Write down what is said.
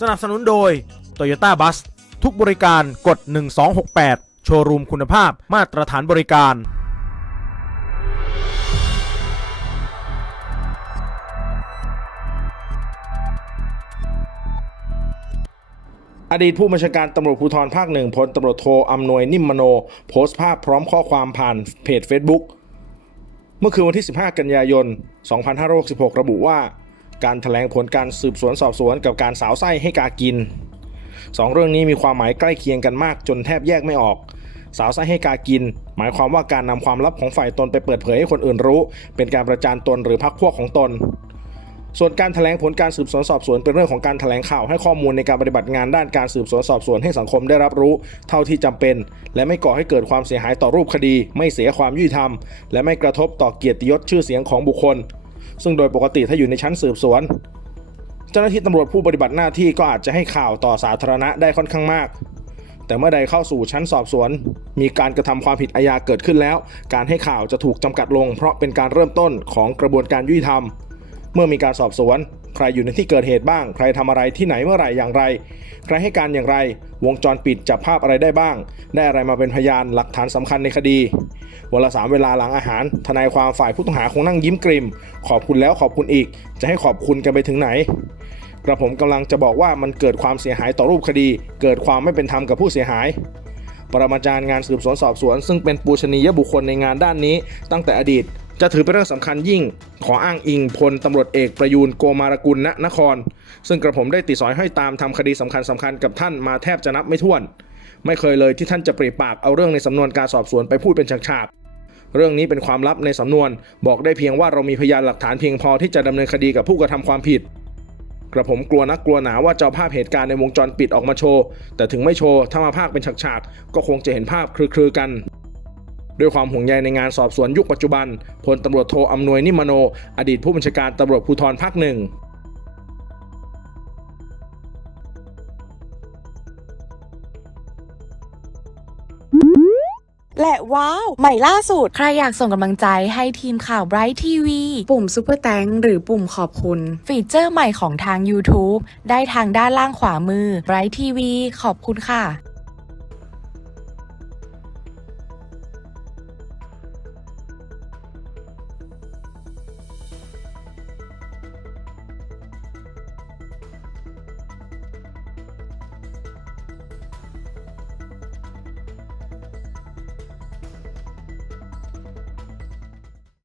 สนับสนุนโดย Toyota Bus ทุกบริการกด 1268 โชว์รูมคุณภาพมาตรฐานบริการ อดีตผู้บัญชาการตำรวจภูธรภาคหนึ่งพลตำรวจโทอำนวยนิมมโน โพสต์ภาพพร้อมข้อความผ่านเพจ Facebook เมื่อคืนวันที่ 15 กันยายน 2566 ระบุว่า การถแถลงผลการสืบสวนสอบสวนกับการสาวไส้ให้กากินสองเรื่องนี้มีความหมายใกล้เคียงกันมากจนแทบแยกไม่ออก สาวไส้ให้กากิน หมายความว่าการนำความลับของฝ่ายตนไปเปิดเผยให้คนอื่นรู้ เป็นการประจานตนหรือพรรคพวกของตน ส่วนการแถลงผลการสืบสวนสอบสวนเป็นเรื่องของการแถลงข่าวให้ข้อมูลในการปฏิบัติงานด้านการสืบสวนสอบสวนให้สังคมได้รับรู้ เท่าที่จำเป็น และไม่ก่อให้เกิดความเสียหายต่อรูปคดี ไม่เสียความยุติธรรม และไม่กระทบต่อเกียรติยศชื่อเสียงของบุคคล ซึ่งโดยปกติถ้าอยู่ในชั้นสืบสวน เจ้าหน้าที่ตำรวจผู้ปฏิบัติหน้าที่ก็อาจจะให้ข่าวต่อสาธารณะได้ค่อนข้างมาก แต่เมื่อใดเข้าสู่ชั้นสอบสวน มีการกระทำความผิดอาญาเกิดขึ้นแล้ว การให้ข่าวจะถูกจำกัดลง เพราะเป็นการเริ่มต้นของกระบวนการยุติธรรม เมื่อมีการสอบสวน ใครอยู่ในที่เกิดเหตุบ้าง ใครทำอะไรที่ไหนเมื่อไหร่อย่างไร ใครให้การอย่างไร วงจรปิดจับภาพอะไรได้บ้าง ได้อะไรมาเป็นพยานหลักฐานสำคัญในคดีวันละสามเวลาหลังอาหาร ทนายความฝ่ายผู้ต้องหาคงนั่งยิ้มกริม ขอบคุณแล้วขอบคุณอีก จะให้ขอบคุณกันไปถึงไหนกระผมกำลังจะบอกว่ามันเกิดความเสียหายต่อรูปคดี เกิดความไม่เป็นธรรมกับผู้เสียหายปรมาจารย์งานสืบสวนสอบสวน ซึ่งเป็นปูชนียบุคคลในงานด้านนี้ ตั้งแต่อดีต จะถือเป็นเรื่องสำคัญยิ่ง ขออ้างอิงพลตำรวจเอกประยูนโกมารกุลณนคร ซึ่งกระผมได้ติดสอยห้อยตามทำคดีสำคัญสำคัญๆกับท่านมาแทบจะนับไม่ถ้วน ไม่เคยเลยที่ท่านจะปรีปากเอาเรื่องในสำนวนการสอบสวนไปพูดเป็นฉากๆเรื่องนี้เป็นความลับในสำนวน บอกได้เพียงว่าเรามีพยานหลักฐานเพียงพอที่จะดำเนินคดีกับผู้กระทำความผิดกระผมกลัวนักกลัวหนาว่าจะภาพเหตุการณ์ในวงจรปิดออกมาโชว์ แต่ถึงไม่โชว์ ถ้ามาภาคเป็นฉากๆ ก็คงจะเห็นภาพคลือๆกัน ด้วยความห่วงใยในงานสอบสวนยุคปัจจุบันพลตำรวจโทอำนวยนิมโน อดีตผู้บัญชาการตำรวจภูธรภาคหนึ่งและว้าว ใหม่ล่าสุด ใครอยากส่งกำลังใจให้ทีมข่าว Bright TV ปุ่มซุปเปอร์แตงหรือปุ่มขอบคุณ ฟีเจอร์ใหม่ของทาง YouTube ได้ทางด้านล่างขวามือ Bright TV ขอบคุณค่ะ